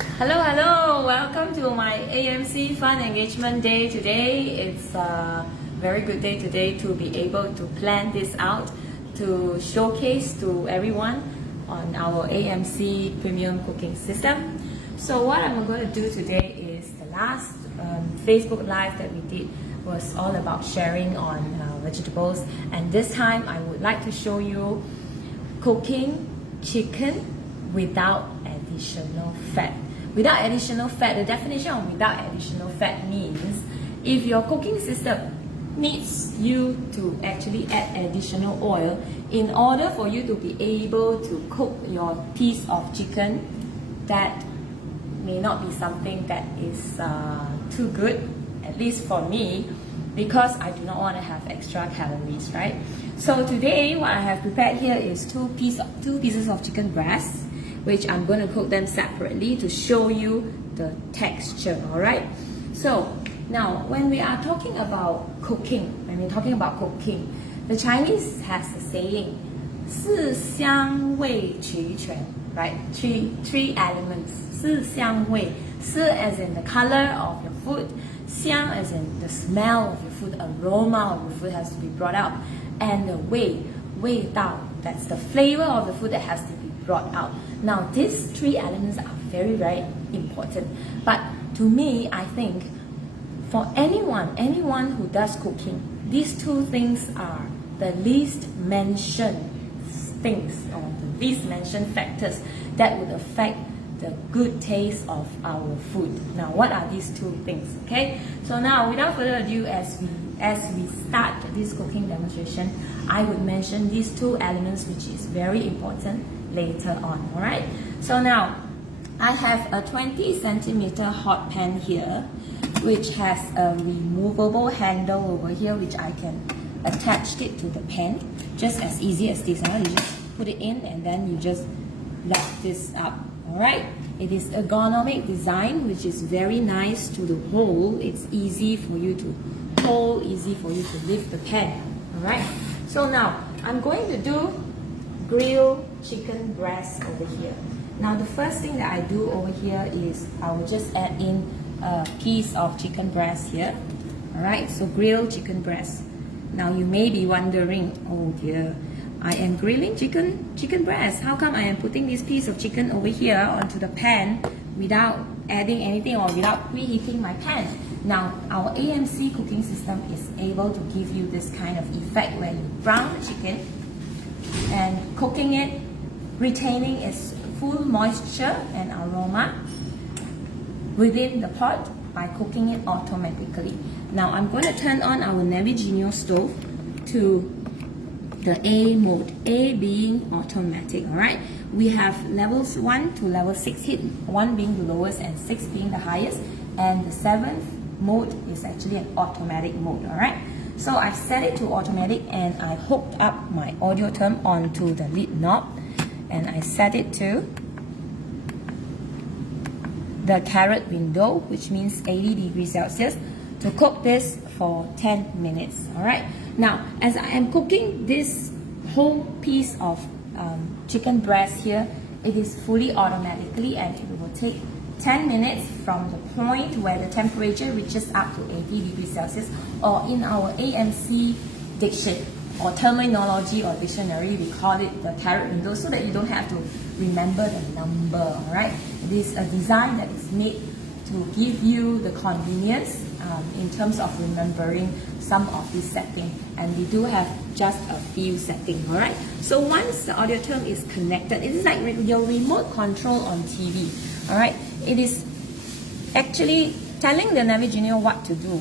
Hello, welcome to my AMC Fun Engagement Day. Today it's a very good day today to be able to plan this out to showcase to everyone on our AMC Premium Cooking System. So what I'm going to do today is the last Facebook Live that we did was all about sharing on vegetables, and this time I would like to show you cooking chicken without additional fat. Without additional fat, the definition of without additional fat means if your cooking system needs you to actually add additional oil in order for you to be able to cook your piece of chicken, that may not be something that is too good, at least for me, because I do not want to have extra calories, right? So today what I have prepared here is two pieces of chicken breast, which I'm going to cook them separately to show you the texture, alright? So now when we are talking about cooking, the Chinese has a saying, 四香味齐全, right? Three elements, 四香味. 四 as in the color of your food, 香 as in the smell of your food, aroma of your food has to be brought out, and the 味道, that's the flavor of the food that has to be brought out. Now these three elements are very, very important. But to me, I think for anyone who does cooking, these two things are the least mentioned things or the least mentioned factors that would affect the good taste of our food. Now what are these two things? Okay, so now without further ado, as we start this cooking demonstration, I would mention these two elements, which is very important later on. Alright, so now I have a 20 centimeter hot pan here, which has a removable handle over here, which I can attach it to the pan just as easy as this. You just put it in and then you just wrap this up. Alright, it is ergonomic design, which is very nice to the hole. It's easy for you to hold, easy for you to lift the pan. Alright, so now I'm going to do grilled chicken breast over here. Now the first thing that I do over here is I will just add in a piece of chicken breast here. Alright, so grilled chicken breast. Now you may be wondering, oh dear, I am grilling chicken breast. How come I am putting this piece of chicken over here onto the pan without adding anything or without preheating my pan? Now our AMC cooking system is able to give you this kind of effect where you brown the chicken and cooking it, retaining its full moisture and aroma within the pot by cooking it automatically. Now I'm going to turn on our Navigenio stove to the A mode, A being automatic. Alright, we have levels 1 to level 6 heat, 1 being the lowest and 6 being the highest, and the 7th mode is actually an automatic mode. Alright, so I've set it to automatic and I hooked up my audio term onto the lid knob and I set it to the carrot window, which means 80 degrees Celsius, to cook this for 10 minutes. Alright, now as I am cooking this whole piece of chicken breast here, it is fully automatically and it will take 10 minutes from the point where the temperature reaches up to 80 degrees Celsius, or in our AMC diction or terminology or dictionary, we call it the carrot window, so that you don't have to remember the number. Alright, it is a design that is made to give you the convenience in terms of remembering some of these settings, and we do have just a few settings. Alright, so once the audio term is connected, it is like your remote control on TV. Alright, it is actually telling the Navigenio what to do,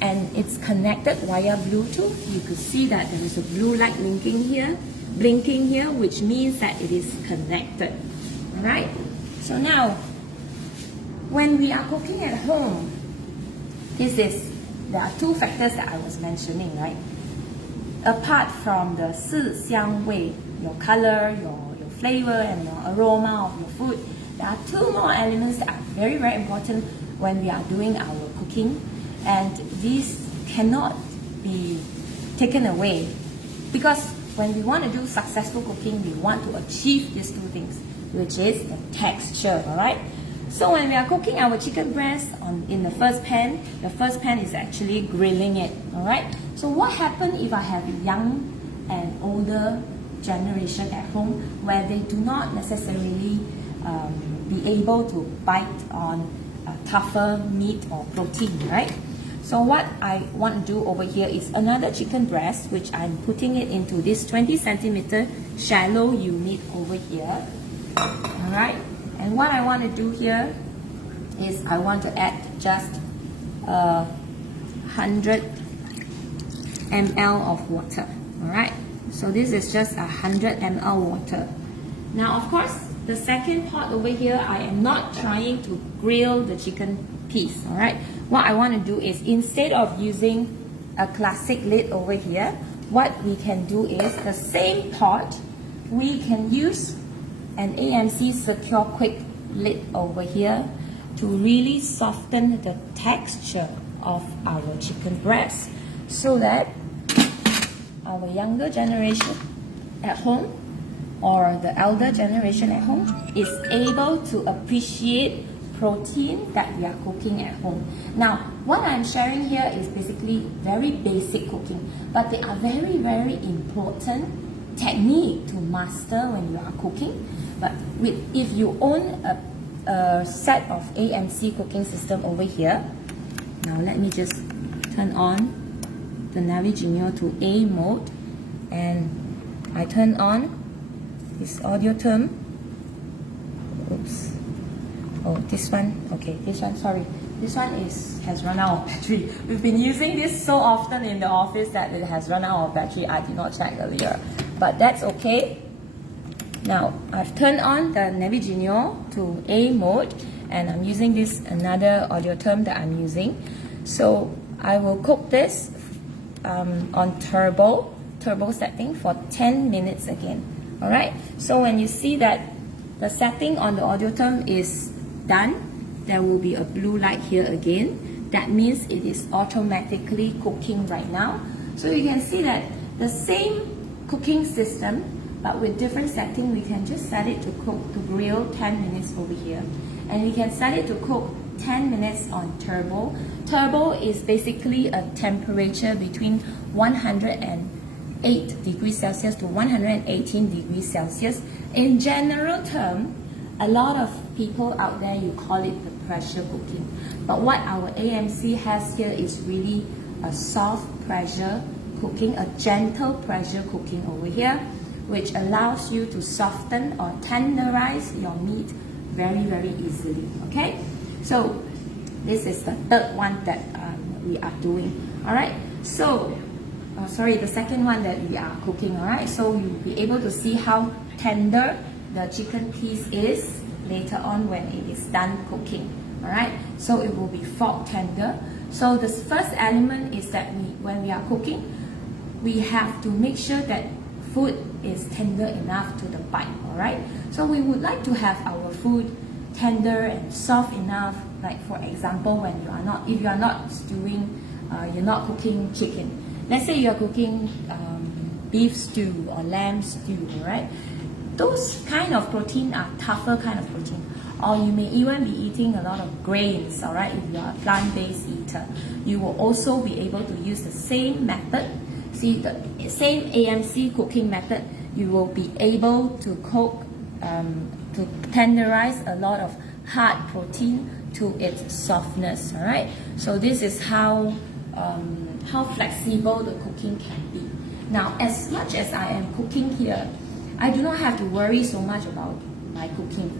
and it's connected via Bluetooth. You could see that there is a blue light blinking here, which means that it is connected. Alright, so now when we are cooking at home, there are two factors that I was mentioning, right? Apart from the 四香味, your color, your flavor and your aroma of your food, there are two more elements that are very, very important when we are doing our cooking, and these cannot be taken away, because when we want to do successful cooking, we want to achieve these two things, which is the texture. Alright, So when we are cooking our chicken breast in the first pan is actually grilling it, alright? So what happens if I have a young and older generation at home where they do not necessarily be able to bite on tougher meat or protein, right? So what I want to do over here is another chicken breast, which I'm putting it into this 20 centimeter shallow unit over here. Alright, and what I want to do here is I want to add just 100 ml of water. Alright, so this is just 100 ml water. Now of course, the second pot over here, I am not trying to grill the chicken piece. Alright, what I want to do is instead of using a classic lid over here, what we can do is the same pot, we can use an AMC Secure Quick lid over here to really soften the texture of our chicken breast so that our younger generation at home or the elder generation at home is able to appreciate protein that we are cooking at home. Now, what I'm sharing here is basically very basic cooking, but they are very, very important technique to master when you are cooking. But if you own a set of AMC cooking system over here, now let me just turn on the Navigenio to A mode, and I turn on this audio term. Oops. Oh, this one. Okay, this one. Sorry, this one has run out of battery. We've been using this so often in the office that it has run out of battery. I did not check earlier, but that's okay. Now I've turned on the Navigenio to A mode, and I'm using this another audio term that I'm using. So I will cook this on turbo setting for 10 minutes again. Alright, so when you see that the setting on the audio term is done, there will be a blue light here again. That means it is automatically cooking right now. So you can see that the same cooking system, but with different setting, we can just set it to cook, to grill 10 minutes over here. And we can set it to cook 10 minutes on turbo. Turbo is basically a temperature between 108 degrees Celsius to 118 degrees Celsius. In general term, a lot of people out there, you call it the pressure cooking. But what our AMC has here is really a soft pressure cooking, a gentle pressure cooking over here, which allows you to soften or tenderize your meat very, very easily. Okay, so this is the third one that we are doing. Alright, so the second one that we are cooking. Alright, so you'll be able to see how tender the chicken piece is later on when it is done cooking. Alright, so it will be fork tender. So the first element is that when we are cooking, we have to make sure that food is tender enough to the bite. Alright, so we would like to have our food tender and soft enough. Like for example, when if you are not stewing, you're not cooking chicken. Let's say you are cooking beef stew or lamb stew. Alright, those kind of protein are tougher kind of protein. Or you may even be eating a lot of grains. Alright, if you are a plant-based eater, you will also be able to use the same method. See, the same AMC cooking method, you will be able to cook, to tenderize a lot of hard protein to its softness. Alright, so this is how flexible the cooking can be. Now, as much as I am cooking here, I do not have to worry so much about my cooking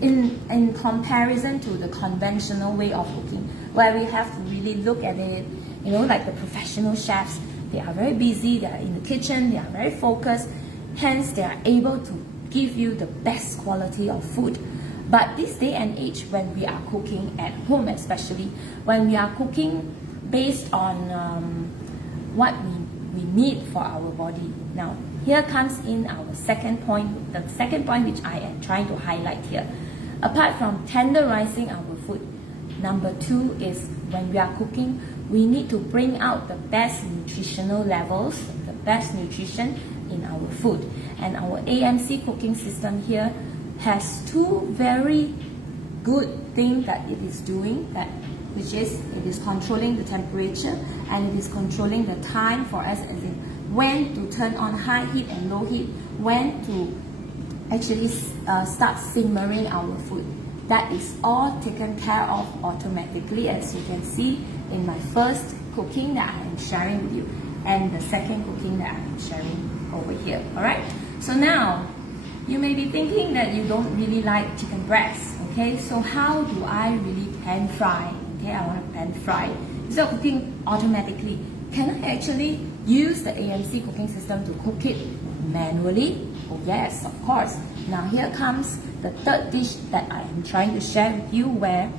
in comparison to the conventional way of cooking, where we have to really look at it, you know, like the professional chefs. They are very busy, they are in the kitchen, they are very focused, hence they are able to give you the best quality of food. But this day and age, when we are cooking at home, especially when we are cooking based on what we need for our body. Now, here comes in our second point, the second point which I am trying to highlight here. Apart from tenderizing our food, number two is when we are cooking, we need to bring out the best nutritional levels, the best nutrition in our food. And our AMC cooking system here has two very good thing that it is doing, which is it is controlling the temperature and it is controlling the time for us, as in when to turn on high heat and low heat, when to actually start simmering our food. That is all taken care of automatically, as you can see in my first cooking that I am sharing with you and the second cooking that I am sharing over here. Alright, so now you may be thinking that you don't really like chicken breast. Okay, so how do I really pan fry? Okay, I want to pan fry. Instead of cooking automatically, can I actually use the AMC cooking system to cook it manually? Oh yes, of course. Now here comes the third dish that I am trying to share with you, where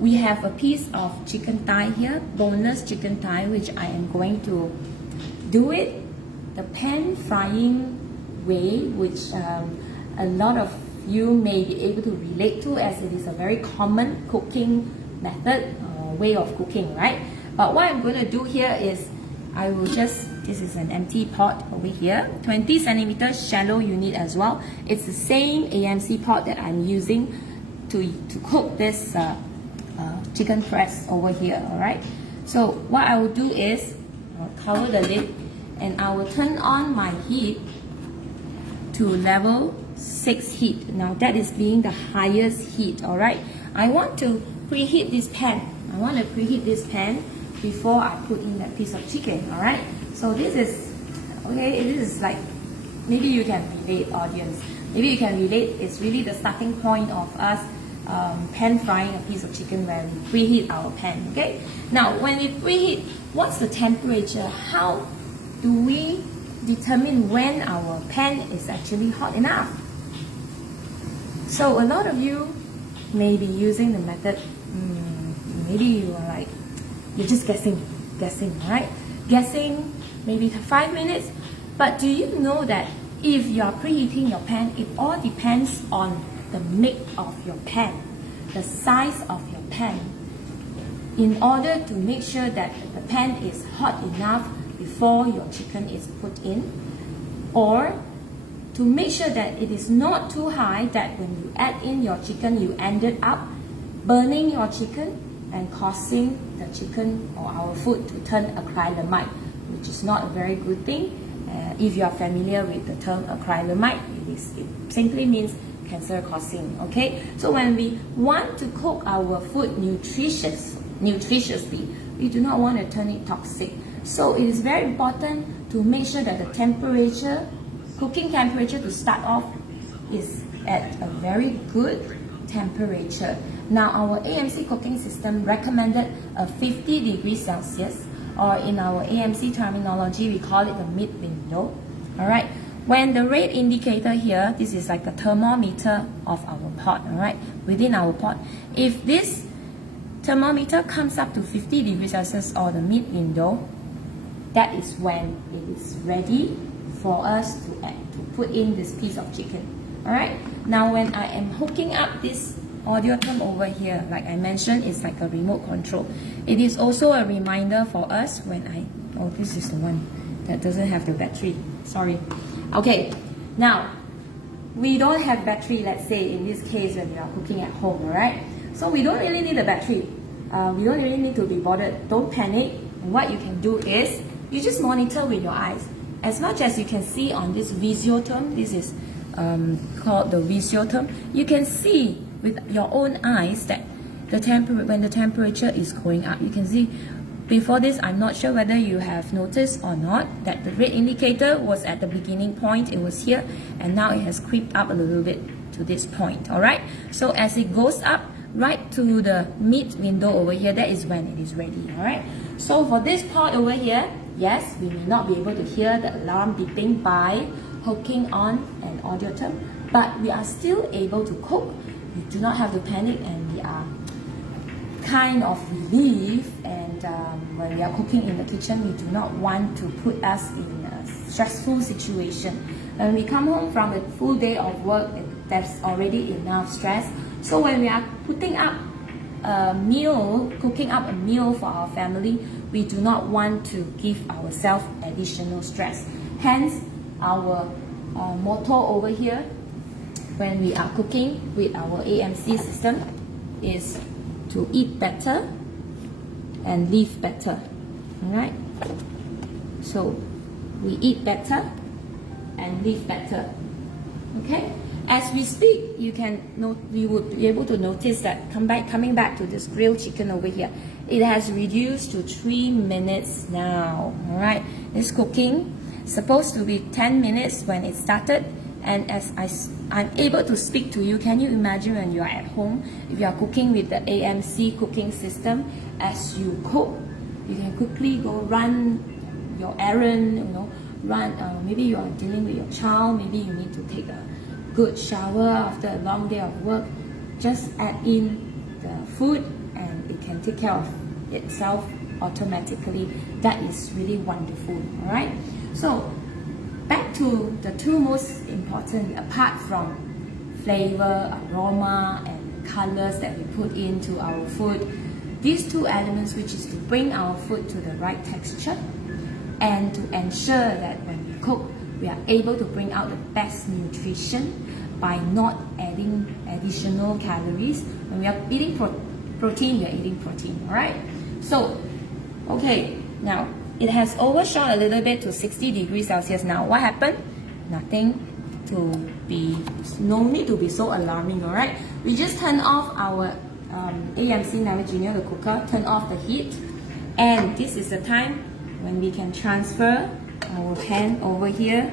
we have a piece of chicken thigh here, boneless chicken thigh, which I am going to do it the pan frying way, which a lot of you may be able to relate to, as it is a very common cooking method, way of cooking, right? But what I'm going to do here is I will just, this is an empty pot over here, 20 centimeters shallow unit as well. It's the same AMC pot that I'm using to cook this chicken breast over here, alright? So what I will do is I'll cover the lid and I will turn on my heat to level 6 heat. Now that is being the highest heat, alright? I want to preheat this pan. I want to preheat this pan before I put in that piece of chicken, alright? So this is, okay, this is like, maybe you can relate, audience. Maybe you can relate, it's really the starting point of us pan frying a piece of chicken where we preheat our pan, okay? Now, when we preheat, what's the temperature? How do we determine when our pan is actually hot enough? So a lot of you may be using the method, maybe you are like, you're just guessing, right? Guessing maybe 5 minutes. But do you know that if you are preheating your pan, it all depends on the make of your pan, the size of your pan. In order to make sure that the pan is hot enough before your chicken is put in, or to make sure that it is not too high that when you add in your chicken, you ended up burning your chicken and causing the chicken or our food to turn acrylamide, which is not a very good thing. If you are familiar with the term acrylamide, it simply means cancer causing, okay? So when we want to cook our food nutritiously, we do not want to turn it toxic. So it is very important to make sure that the temperature, cooking temperature to start off, is at a very good temperature. Now our AMC cooking system recommended a 50 degrees Celsius, or in our AMC terminology we call it the mid window. Alright, when the red indicator here, this is like a thermometer of our pot, alright, within our pot. If this thermometer comes up to 50 degrees Celsius or the mid window, that is when it is ready for us to put in this piece of chicken. Alright, now when I am hooking up this audio term over here, like I mentioned, it's like a remote control. It is also a reminder for us when oh, this is the one that doesn't have the battery, sorry. Okay, now we don't have battery, let's say in this case when we are cooking at home, alright? So we don't really need a battery. We don't really need to be bothered. Don't panic. And what you can do is you just monitor with your eyes. As much as you can see on this visual term, this is called the visual term, you can see with your own eyes that when the temperature is going up. You can see before this, I'm not sure whether you have noticed or not, that the red indicator was at the beginning point, it was here, and now it has creeped up a little bit to this point, alright? So as it goes up right to the mid window over here, that is when it is ready, alright? So for this part over here, yes, we may not be able to hear the alarm beeping by hooking on an audio term, but we are still able to cook. We do not have to panic, and we are kind of relieved. And when we are cooking in the kitchen, we do not want to put us in a stressful situation. When we come home from a full day of work, there's already enough stress. So when we are putting up a meal, cooking up a meal for our family, we do not want to give ourselves additional stress. Hence, our motto over here, when we are cooking with our AMC system, is to eat better and live better. Alright? So we eat better and live better. Okay? As we speak, you would be able to notice that coming back to this grilled chicken over here, it has reduced to 3 minutes now. Alright? It's cooking. Supposed to be 10 minutes when it started, and as I'm able to speak to you, can you imagine when you are at home, if you are cooking with the AMC cooking system, as you cook, you can quickly go run your errand, maybe you are dealing with your child, maybe you need to take a good shower after a long day of work. Just add in the food and it can take care of itself automatically. That is really wonderful. Alright? So back to the two most important, apart from flavor, aroma and colors that we put into our food, these two elements, which is to bring our food to the right texture and to ensure that when we cook, we are able to bring out the best nutrition by not adding additional calories. When we are eating protein, we are eating protein. Alright? So, okay, now it has overshot a little bit to 60 degrees Celsius now. What happened? Nothing no need to be so alarming, alright? We just turn off our AMC Navigator, the cooker, turn off the heat, and this is the time when we can transfer our pan over here.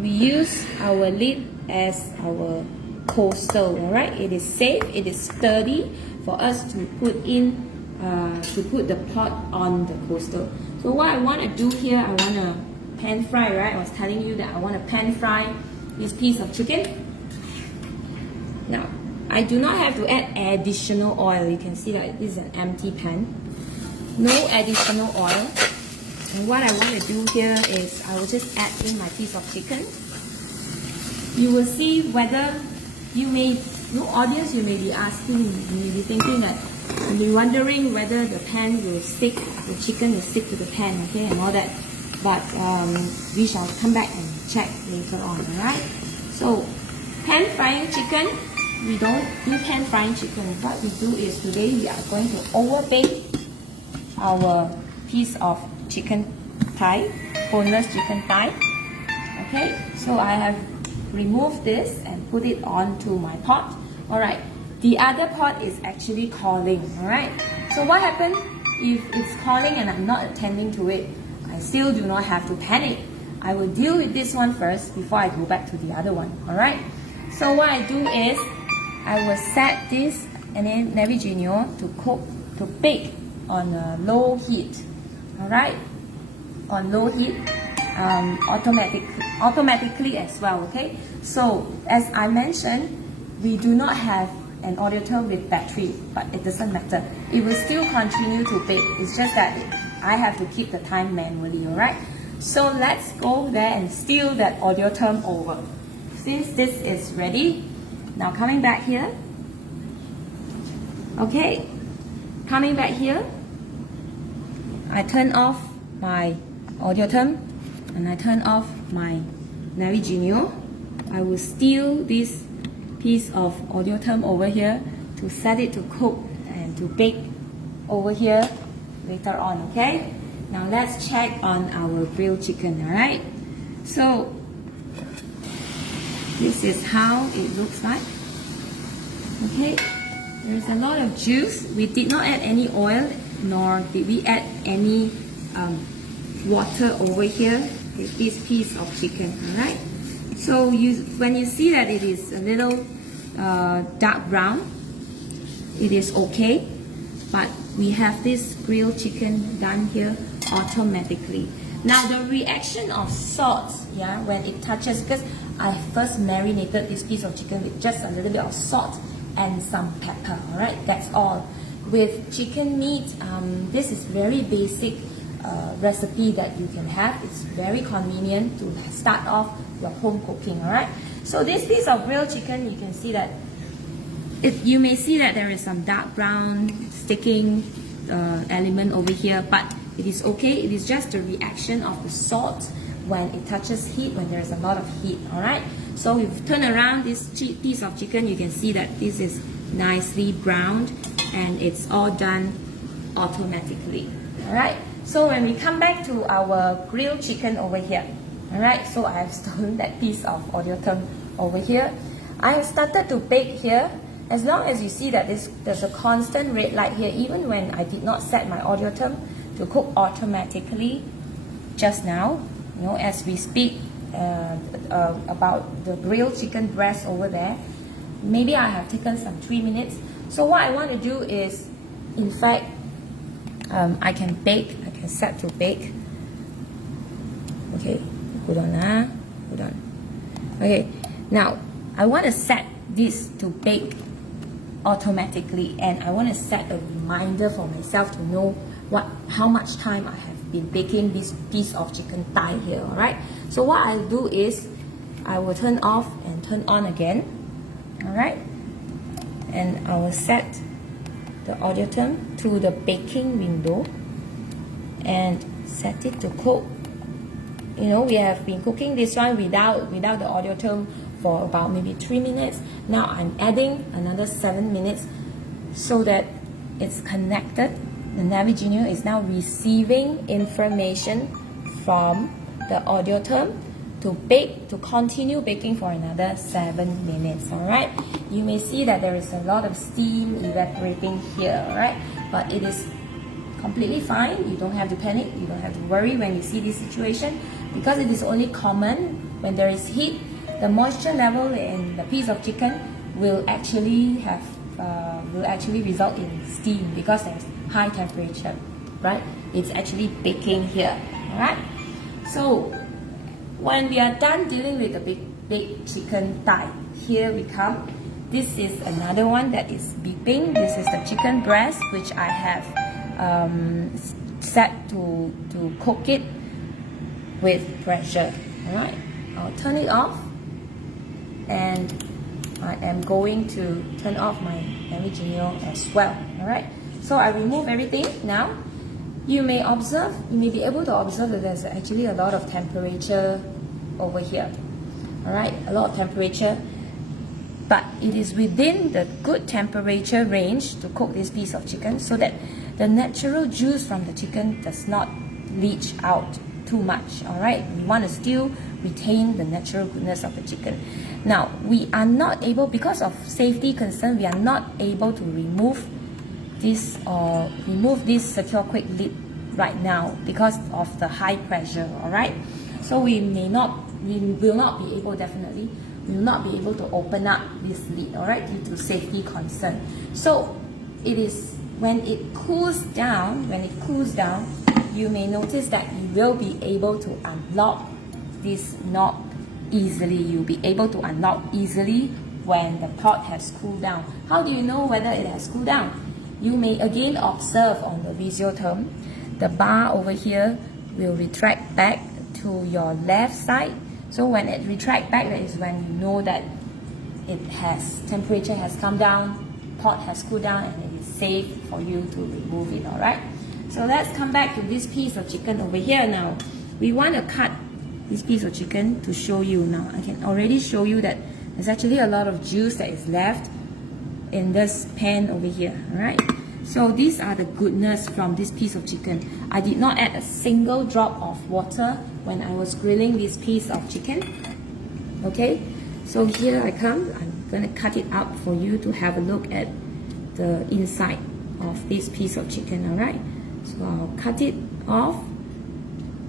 We use our lid as our coastal, alright? It is safe, it is sturdy for us to put in to put the pot on the coastal. So what I want to do here, I want to pan fry, right? I was telling you that I want to pan fry this piece of chicken. Now, I do not have to add additional oil. You can see that this is an empty pan. No additional oil. And what I want to do here is I will just add in my piece of chicken. You will see whether audience, you may be asking, you may be thinking that, you'll be wondering whether the pan will stick, the chicken will stick to the pan, okay, and all that. But we shall come back and check later on, alright? So, pan frying chicken, we don't do pan frying chicken. What we do is today we are going to over bake our piece of chicken thigh, boneless chicken thigh. Okay, so I have removed this and put it onto my pot. Alright, the other pot is actually calling. Alright, so what happens if it's calling and I'm not attending to it? I still do not have to panic. I will deal with this one first before I go back to the other one. Alright, so what I do is I will set this and then Navigator to bake on a low heat. Alright, on low heat, automatically as well. Okay, so as I mentioned, we do not have an auditor with battery, but it doesn't matter. It will still continue to bake. It's just that I have to keep the time manually. Alright, so let's go there and steal that audio term over. Since this is ready, now coming back here. Okay, coming back here, I turn off my audio term and I turn off my Navigator. I will steal this piece of audio term over here to set it to cook and to bake over here later on. Okay, now let's check on our grilled chicken. Alright, so this is how it looks like. Okay, there's a lot of juice. We did not add any oil, nor did we add any water over here with this piece of chicken. Alright, so when you see that it is a little dark brown, it is okay, but we have this grilled chicken done here automatically. Now the reaction of salt, when it touches, because I first marinated this piece of chicken with just a little bit of salt and some pepper. Alright, that's all. With chicken meat, this is very basic recipe that you can have. It's very convenient to start off your home cooking. Alright, so this piece of grilled chicken, you can see that you may see that there is some dark brown sticking element over here, but it is okay. It is just the reaction of the salt when it touches heat, when there is a lot of heat. Alright, so if you turn around this piece of chicken, you can see that this is nicely browned, and it's all done automatically. Alright, so when we come back to our grilled chicken over here, alright, so I have stolen that piece of audio term over here. I have started to bake here. As long as you see that there's a constant red light here, even when I did not set my audio term to cook automatically just now, you know, as we speak about the grilled chicken breast over there, maybe I have taken some 3 minutes. So what I want to do is, in fact, I can set to bake. Okay, hold on, hold on. Okay, now I want to set this to bake automatically, and I want to set a reminder for myself to know how much time I have been baking this piece of chicken thigh here. Alright, so what I'll do is I will turn off and turn on again. Alright, and I will set the audio term to the baking window and set it to cook. You know, we have been cooking this one without the audio term for about maybe 3 minutes. Now I'm adding another 7 minutes so that it's connected. The Navigeno is now receiving information from the audio term to continue baking for another 7 minutes. Alright, you may see that there is a lot of steam evaporating here, alright, but it is completely fine. You don't have to panic, you don't have to worry when you see this situation, because it is only common when there is heat. The moisture level in the piece of chicken will actually result in steam because there's high temperature, right? It's actually baking here, alright? So when we are done dealing with the big chicken thigh, here we come. This is another one that is beeping. This is the chicken breast, which I have set to cook it with pressure. Alright, I'll turn it off, and I am going to turn off my Navigeno as well. Alright, so I remove everything now. You may be able to observe that there's actually a lot of temperature over here. Alright, a lot of temperature, but it is within the good temperature range to cook this piece of chicken so that the natural juice from the chicken does not leach out too much. Alright, we want to still retain the natural goodness of the chicken. Now, we are not able, because of safety concern, we are not able to remove this secure quick lid right now because of the high pressure. Alright, so we will not be able to open up this lid, alright, due to safety concern. So it is when it cools down, you may notice that you will be able to unlock this knob easily. You'll be able to unlock easily when the pot has cooled down. How do you know whether it has cooled down? You may again observe on the visual term, the bar over here will retract back to your left side. So when it retracts back, that is when you know that temperature has come down, pot has cooled down, and it is safe for you to remove it. Alright, so let's come back to this piece of chicken over here now. We want to cut this piece of chicken to show you now. I can already show you that there's actually a lot of juice that is left in this pan over here. Alright, so these are the goodness from this piece of chicken. I did not add a single drop of water when I was grilling this piece of chicken. Okay, so here I come. I'm going to cut it up for you to have a look at the inside of this piece of chicken. Alright, so I'll cut it off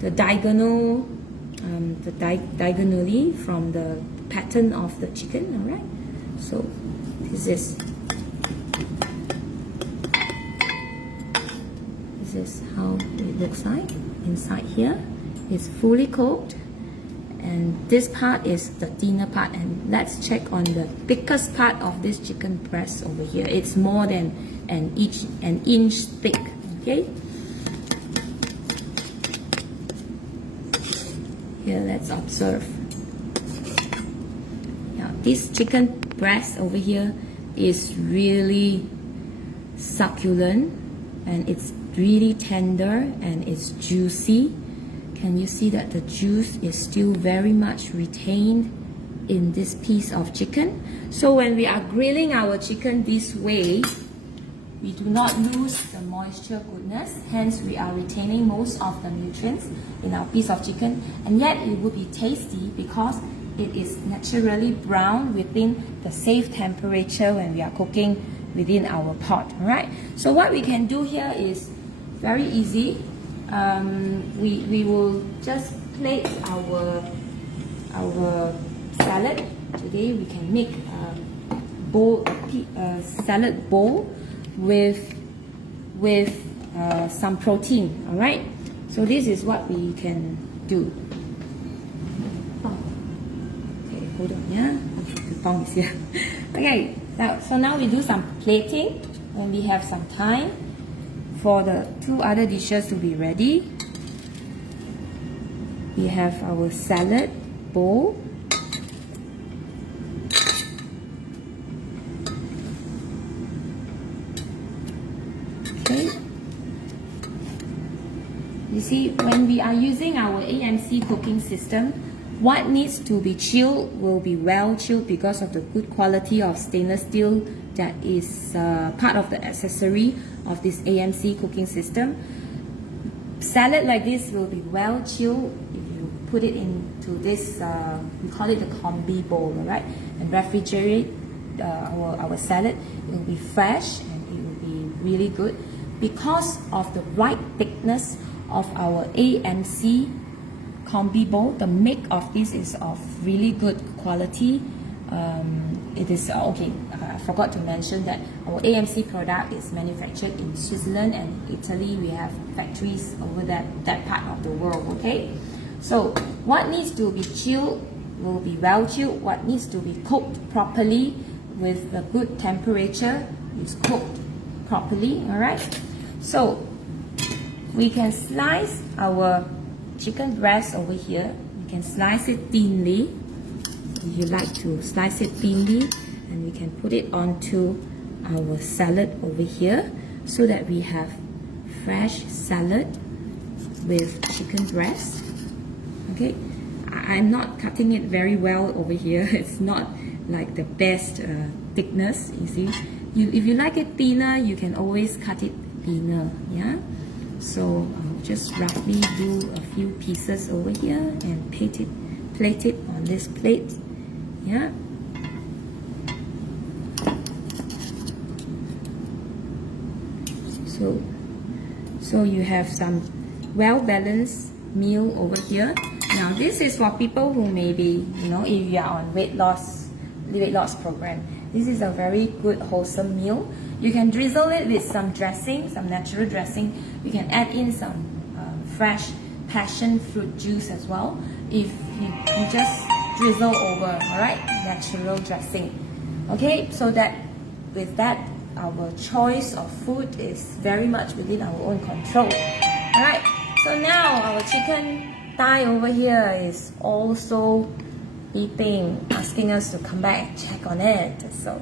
the diagonally from the pattern of the chicken. Alright, so this is how it looks like inside here. It's fully cooked, and this part is the thinner part, and let's check on the thickest part of this chicken breast over here. It's more than an inch thick. Okay, here let's observe. Yeah, this chicken breast over here is really succulent, and it's really tender, and it's juicy. Can you see that the juice is still very much retained in this piece of chicken. So when we are grilling our chicken this way, we do not lose the moisture goodness, hence we are retaining most of the nutrients in our piece of chicken, and yet it would be tasty because it is naturally brown within the safe temperature when we are cooking within our pot. Alright, so what we can do here is very easy. We will just plate our salad. Today we can make a salad bowl with some protein. All right, so this is what we can do. Okay, hold on, yeah. The phone is here. Okay, so now we do some plating when we have some time for the two other dishes to be ready. We have our salad bowl. Okay. You see, when we are using our AMC cooking system, what needs to be chilled will be well chilled because of the good quality of stainless steel that is part of the accessory of this AMC cooking system. Salad like this will be well chilled if you put it into this, we call it the combi bowl, right? And refrigerate our salad. It will be fresh and it will be really good because of the right thickness of our AMC combi bowl. The make of this is of really good quality. It is okay. I forgot to mention that our AMC product is manufactured in Switzerland and Italy. We have factories over that part of the world. Okay, so what needs to be chilled will be well chilled. What needs to be cooked properly with a good temperature is cooked properly. All right, so we can slice our chicken breast over here. You can slice it thinly if you like to slice it thinly, and we can put it onto our salad over here so that we have fresh salad with chicken breast. Okay, I'm not cutting it very well over here. It's not like the best thickness. You see, if you like it thinner, you can always cut it thinner. Yeah, so I'll just roughly do a few pieces over here and plate it on this plate. Yeah. So you have some well-balanced meal over here. Now this is for people who maybe, if you are on weight loss program. This is a very good wholesome meal. You can drizzle it with some dressing, some natural dressing. You can add in some fresh passion fruit juice as well. If you just drizzle over, alright, natural dressing. Okay, so that with that, our choice of food is very much within our own control. Alright, so now our chicken thigh over here is also beeping, asking us to come back and check on it. So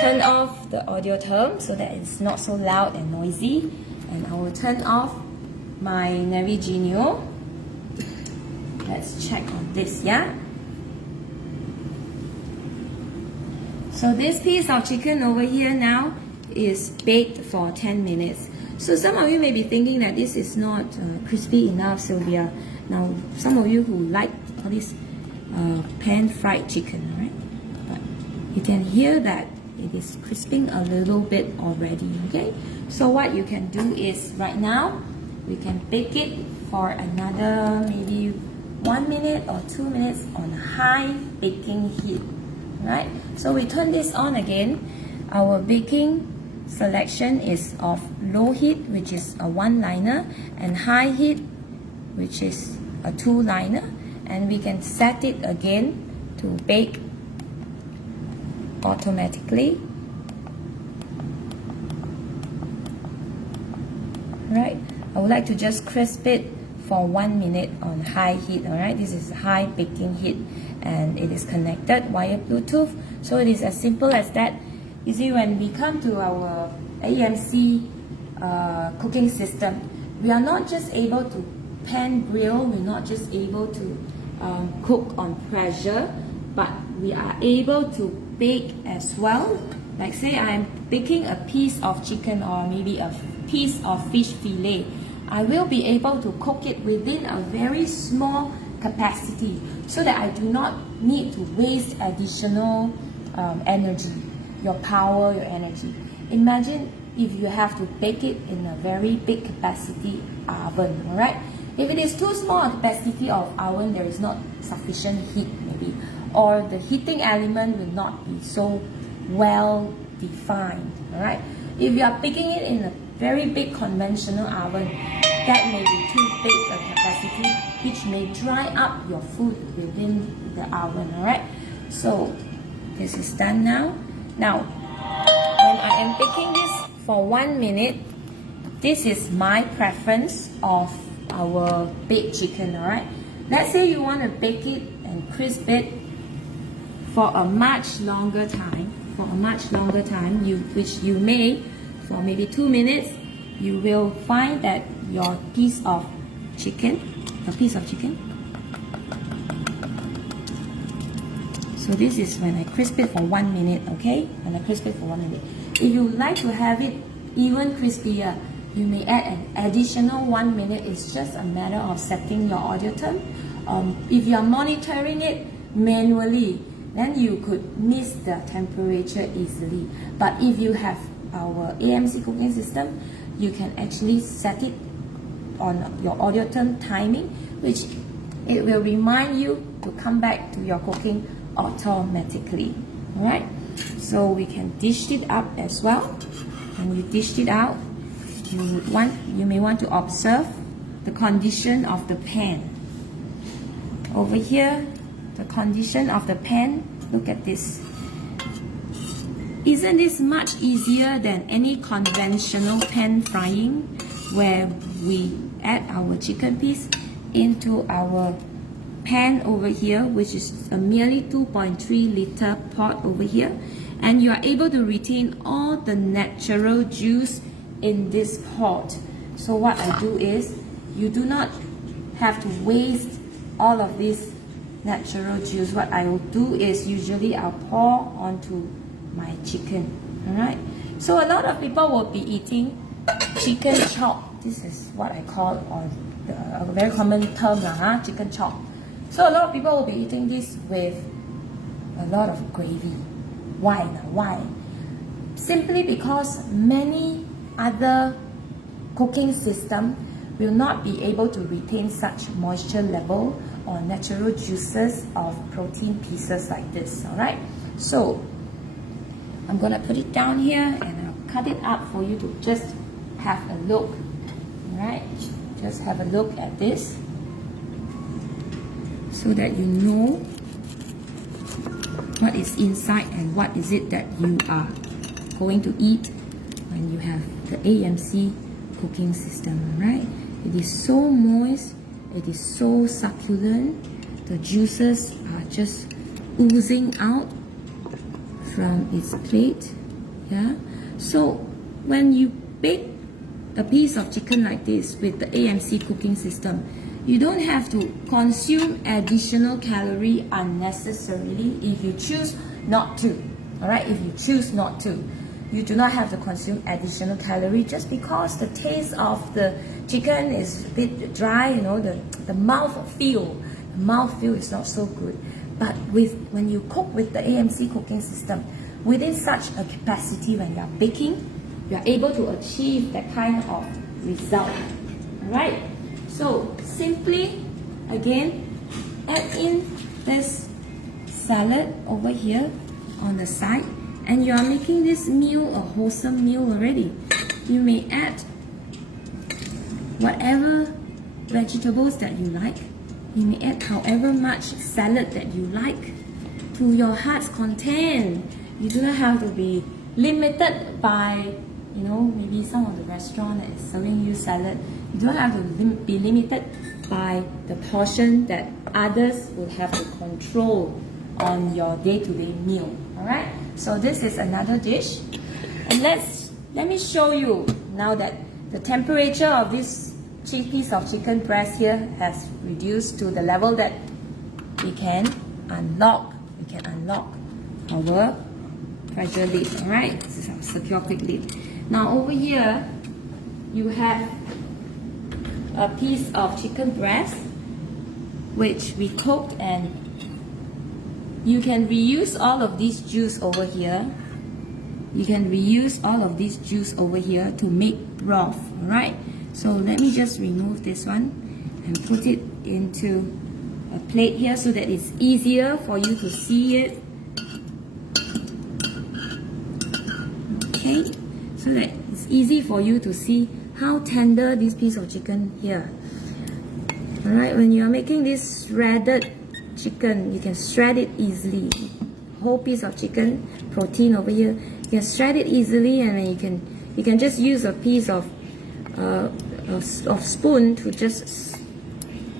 turn off the audio term so that it's not so loud and noisy, and I will turn off my Navigenio. Let's check on this, yeah? So this piece of chicken over here now is baked for 10 minutes. So some of you may be thinking that this is not crispy enough, Sylvia. Now, some of you who like all this pan-fried chicken, right? But you can hear that it is crisping a little bit already, okay? So what you can do is, right now, we can bake it for another maybe 1 minute or 2 minutes on high baking heat. Right, so we turn this on again. Our baking selection is of low heat, which is a 1-liner, and high heat, which is a 2-liner, and we can set it again to bake automatically. Right, I would like to just crisp it for 1 minute on high heat. Alright, this is high baking heat and it is connected via Bluetooth, so it is as simple as that. You see, when we come to our AMC cooking system, we are not just able to pan grill, we're not just able to cook on pressure, but we are able to bake as well. Like say I'm baking a piece of chicken or maybe a piece of fish fillet. I will be able to cook it within a very small capacity so that I do not need to waste additional energy, your power, your energy. Imagine if you have to bake it in a very big capacity oven, alright? If it is too small a capacity of oven, there is not sufficient heat maybe, or the heating element will not be so well defined, alright? If you are baking it in a very big conventional oven, that may be too big a capacity, which may dry up your food within the oven, alright? So this is done now. Now, when I am baking this for 1 minute, this is my preference of our baked chicken, alright? Let's say you want to bake it and crisp it for a much longer time, which you may, for maybe 2 minutes, you will find that your piece of chicken, so this is when I crisp it for 1 minute, okay? When I crisp it for 1 minute. If you like to have it even crispier, you may add an additional 1 minute. It's just a matter of setting your audio term. If you are monitoring it manually, then you could miss the temperature easily. But if you have our AMC cooking system, you can actually set it on your audio term timing, which it will remind you to come back to your cooking automatically. Alright, so we can dish it up as well. When you dish it out, you may want to observe the condition of the pan. Over here, the condition of the pan, look at this. Isn't this much easier than any conventional pan frying, where we add our chicken piece into our pan over here, which is a merely 2.3 liter pot over here, and you are able to retain all the natural juice in this pot. So what I do is, you do not have to waste all of this natural juice. What I will do is, usually I'll pour onto my chicken. Alright, so a lot of people will be eating chicken chop. This is what I call, a very common term, chicken chop. So a lot of people will be eating this with a lot of gravy. Why? Why? Simply because many other cooking systems will not be able to retain such moisture level or natural juices of protein pieces like this. Alright, so I'm gonna put it down here and I'll cut it up for you to just have a look. Alright, just have a look at this so that you know what is inside and what is it that you are going to eat when you have the AMC cooking system. Alright, it is so moist, it is so succulent, the juices are just oozing out from its plate. Yeah, so when you bake a piece of chicken like this with the AMC cooking system, you don't have to consume additional calorie unnecessarily if you choose not to. Alright, if you choose not to, you do not have to consume additional calorie just because the taste of the chicken is a bit dry, you know, the mouthfeel is not so good. But when you cook with the AMC cooking system, within such a capacity, when you are baking, you are able to achieve that kind of result. Alright, so simply, again, add in this salad over here on the side, and you are making this meal a wholesome meal already. You may add whatever vegetables that you like. You may add however much salad that you like to your heart's content. You do not have to be limited by, you know, maybe some of the restaurant that is serving you salad. You don't have to be limited by the portion that others will have to control on your day-to-day meal. Alright, so this is another dish, and let me show you now that the temperature of this piece of chicken breast here has reduced to the level that we can unlock we can unlock our pressure lid. Alright, this is our secure quick lid. Now over here, you have a piece of chicken breast which we cooked, and you can reuse all of this juice over here. You can reuse all of this juice over here to make broth. Alright, so let me just remove this one and put it into a plate here so that it's easier for you to see it. Okay, so that it's easy for you to see how tender this piece of chicken here. Alright, when you are making this shredded chicken, you can shred it easily. Whole piece of chicken, protein over here, you can shred it easily, and then you can just use a piece of spoon to just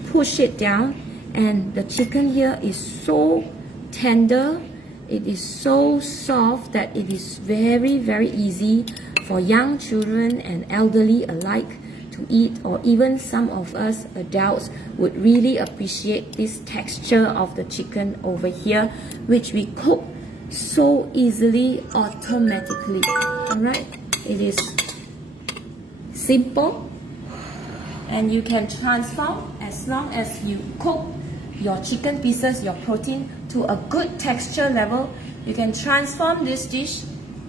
push it down, and the chicken here is so tender, it is so soft that it is very, very easy for young children and elderly alike to eat, or even some of us adults would really appreciate this texture of the chicken over here, which we cook so easily, automatically. Alright, it is simple, and you can transform as long as you cook your chicken pieces, your protein, to a good texture level. You can transform this dish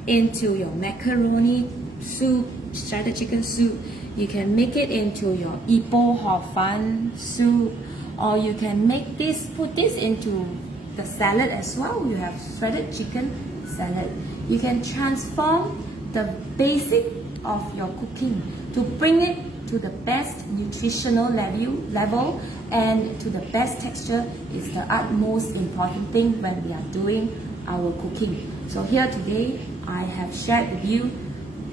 into your macaroni soup, shredded chicken soup. You can make it into your ipo hor fun soup, or you can make this, put this into the salad as well. You have shredded chicken salad. You can transform the basic of your cooking to bring it to the best nutritional level and to the best texture. Is the utmost important thing when we are doing our cooking. So here today, I have shared with you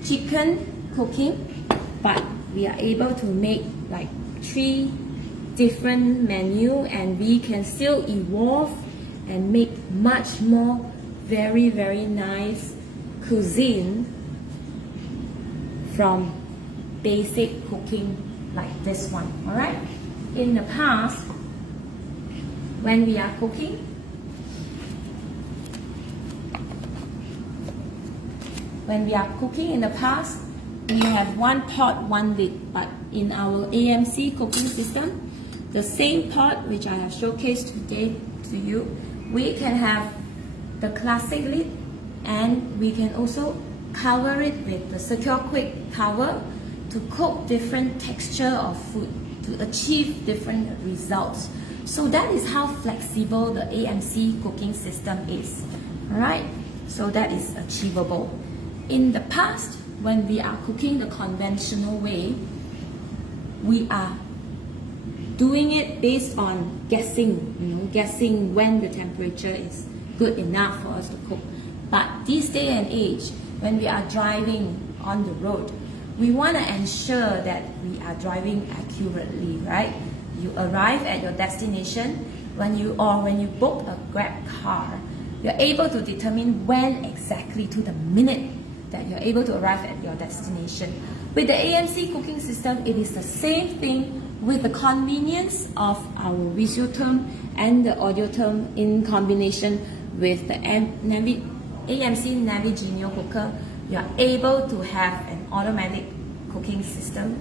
chicken cooking, but we are able to make like 3 different menus, and we can still evolve and make much more very, very nice cuisine from basic cooking like this one. Alright, in the past, when we are cooking, in the past, we have one pot, one lid, but in our AMC cooking system, the same pot which I have showcased today to you, we can have the classic lid, and we can also cover it with the secure quick cover to cook different texture of food, to achieve different results. So that is how flexible the AMC cooking system is. Alright, so that is achievable. In the past, when we are cooking the conventional way, we are doing it based on guessing, guessing when the temperature is good enough for us to cook. But this day and age, when we are driving on the road, we want to ensure that we are driving accurately, right? You arrive at your destination, when you book a Grab car, you're able to determine when exactly, to the minute, that you're able to arrive at your destination. With the AMC cooking system, it is the same thing, with the convenience of our visual term and the audio term in combination with the AMC Navigenio cooker. You are able to have an automatic cooking system,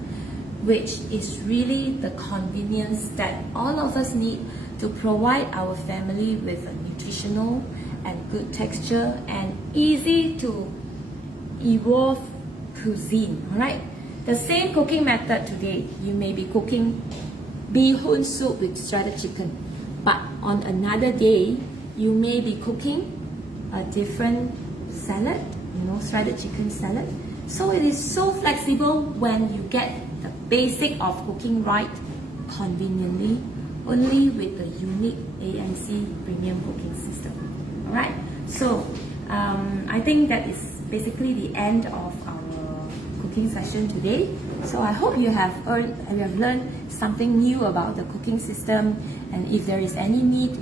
which is really the convenience that all of us need to provide our family with a nutritional and good texture and easy to evolve cuisine. Alright, the same cooking method today, you may be cooking bee-hoon soup with shredded chicken, but on another day you may be cooking a different salad, shredded chicken salad. So it is so flexible when you get the basic of cooking right conveniently, only with the unique AMC Premium Cooking System. Alright, so I think that is basically the end of our cooking session today. So I hope you have learned something new about the cooking system, and if there is any need,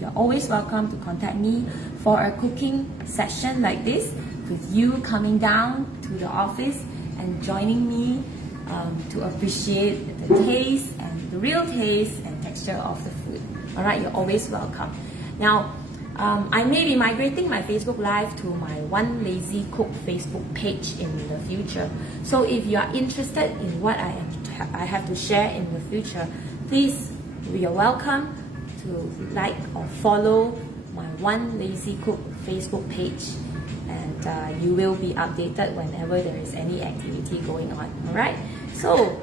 you're always welcome to contact me for a cooking session like this, with you coming down to the office and joining me to appreciate the taste and the real taste and texture of the food. Alright, you're always welcome. Now, I may be migrating my Facebook Live to my One Lazy Cook Facebook page in the future. So if you are interested in what I have to share in the future, please, you are welcome to like or follow my One Lazy Cook Facebook page, and you will be updated whenever there is any activity going on. Alright, so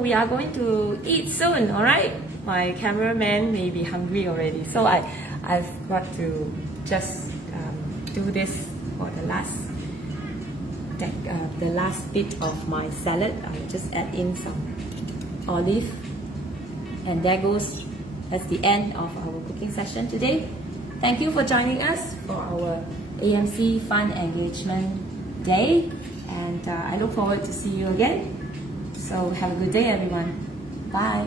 we are going to eat soon. Alright, my cameraman may be hungry already, so I've got to just do this for the last bit of my salad. I'll just add in some olive, and there goes. That's the end of our cooking session today. Thank you for joining us for our AMC Fun Engagement Day, and I look forward to see you again. So have a good day, everyone. Bye.